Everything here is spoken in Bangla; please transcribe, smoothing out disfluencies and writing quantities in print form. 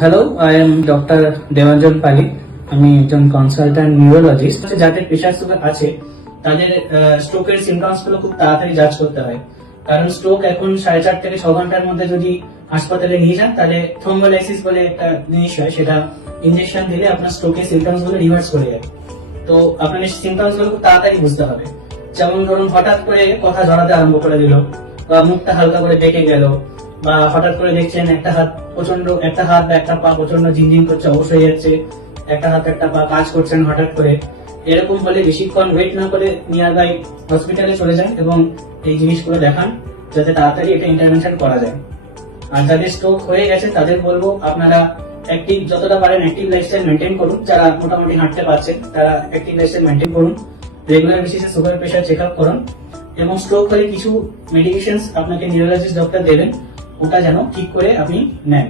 Hello, I am doctor Debanjan পালিত। আমি একজন কনসালট্যান্ট নিউরোলজিস্ট। যাদের প্রেশার সুগার আছে তাদের স্ট্রোকের সিমটমস গুলো খুব তাড়াতাড়ি জাজ করতে হয়, কারণ স্ট্রোক এখন 4.5 থেকে 6 ঘন্টার মধ্যে যদি হাসপাতালে নিয়ে যান তাহলে থ্রোম্বোলাইসিস বলে একটা জিনিস হয়, সেটা ইনজেকশন দিলে আপনার স্ট্রোকের সিমটমস গুলো রিভার্স করে যায়। তো আপনার সিমটমস গুলো খুব তাড়াতাড়ি বুঝতে হবে। যেমন ধরুন, হঠাৎ করে কথা জড়াতে আরম্ভ করে দিল, বা মুখটা হালকা করে বেঁকে গেল, বা হঠাৎ করে দেখছেন একটা হাত বা একটা পা প্রচন্ড ঝিনঝিন করছে, অবশ হয়ে যাচ্ছে, একটা হাত একটা পা কাজ করছেন হঠাৎ করে। এরকম হলে বেশিক্ষণ ওয়েট না করে নিয়ার বাই হসপিটালে চলে যায় এবং এই জিনিসগুলো দেখান, যাতে তাড়াতাড়ি এটা ইন্টারভেনশন করা যায়। আর যাদের স্ট্রোক হয়ে গেছে তাদের বলবো, আপনারা অ্যাক্টিভ যতটা পারেন অ্যাক্টিভ লাইফস্টাইল মেনটেন করুন। যারা মোটামুটি হাঁটতে পারছেন তারা অ্যাক্টিভ লাইফস্টাইল মেনটেন করুন। রেগুলার বেসিসে সুগার প্রেশার চেক আপ করুন, এবং স্ট্রোক হলে কিছু মেডিকেশন আপনাকে নিউরোলজিস্ট ডক্টর দেবেন, ওটা যেন ঠিক করে আপনি নেন।